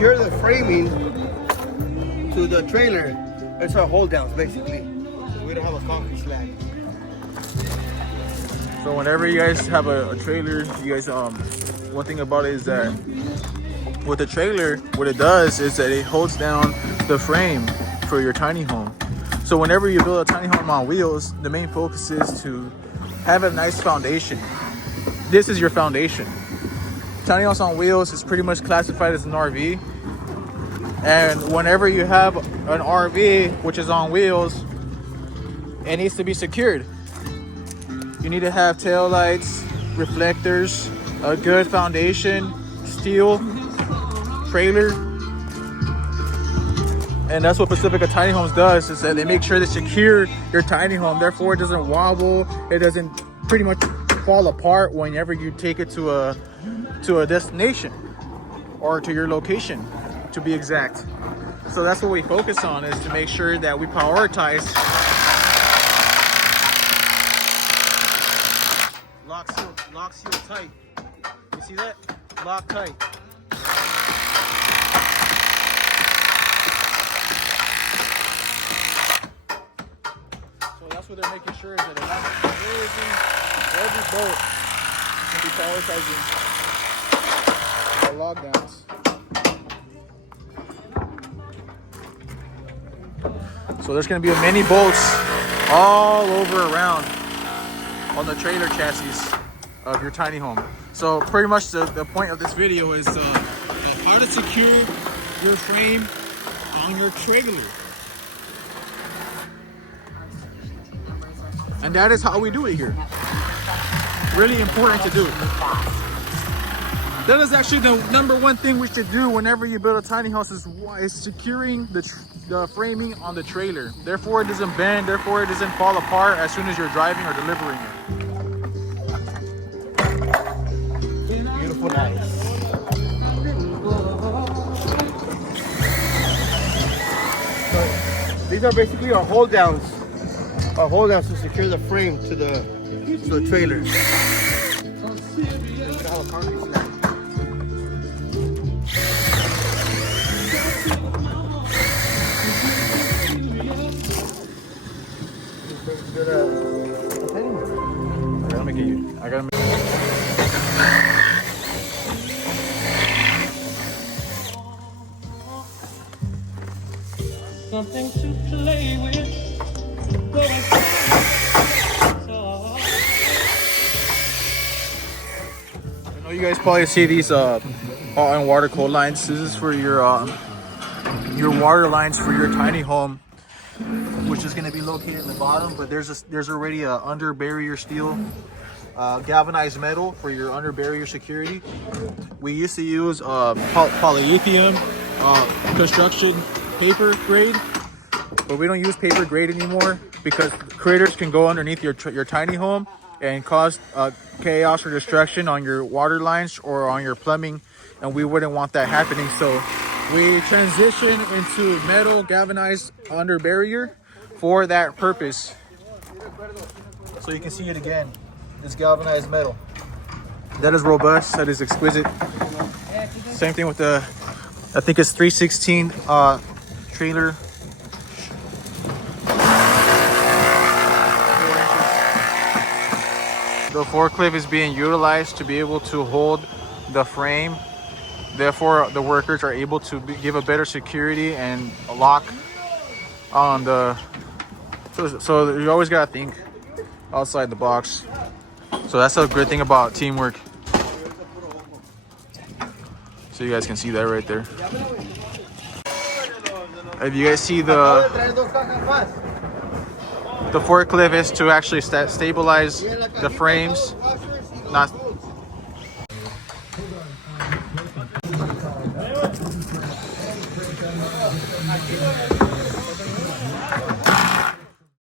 secure the framing to the trailer, it's our hold downs basically. We don't have a concrete slab. So whenever you guys have a trailer, you guys one thing about it is that with the trailer, what it does is that it holds down the frame for your tiny home. So whenever you build a tiny home on wheels, the main focus is to have a nice foundation. This is your foundation. Tiny house on wheels is pretty much classified as an RV. And whenever you have an RV, which is on wheels, it needs to be secured. You need to have tail lights, reflectors, a good foundation, steel, trailer. And that's what Pacifica Tiny Homes does, is that they make sure to secure your tiny home. Therefore, it doesn't wobble. It doesn't pretty much fall apart whenever you take it to a destination or to your location, to be exact. So that's what we focus on, is to make sure that we prioritize lock seal tight. You see that? Lock tight. So that's what they're making sure, is that every boat can be prioritizing the lockdowns. So there's going to be many bolts all over around on the trailer chassis of your tiny home. So pretty much the point of this video is how to secure your frame on your trailer. And that is how we do it here. Really important to do. That is actually the number one thing we should do whenever you build a tiny house, is securing the framing on the trailer. Therefore, it doesn't bend. Therefore, it doesn't fall apart as soon as you're driving or delivering it. Beautiful, nice. So these are basically our hold downs. Our hold downs to secure the frame to the trailer. We don't have a concrete slab. I gotta make something to play with. I know you guys probably see these hot and water cold lines. This is for your water lines for your tiny home, which is going to be located in the bottom. But there's already a under barrier steel, galvanized metal for your under barrier security. We used to use polyethylene construction paper grade, but we don't use paper grade anymore because critters can go underneath your tiny home and cause chaos or destruction on your water lines or on your plumbing, and we wouldn't want that happening. So we transition into metal galvanized under barrier for that purpose. So you can see it again. It's galvanized metal. That is robust. That is exquisite. Same thing with the, I think it's 316 trailer. The forklift is being utilized to be able to hold the frame. Therefore, the workers are able to give a better security and a lock on the. So you always gotta think outside the box. So that's a great thing about teamwork. So you guys can see that right there. If you guys see the forklift is to actually stabilize the frames, not.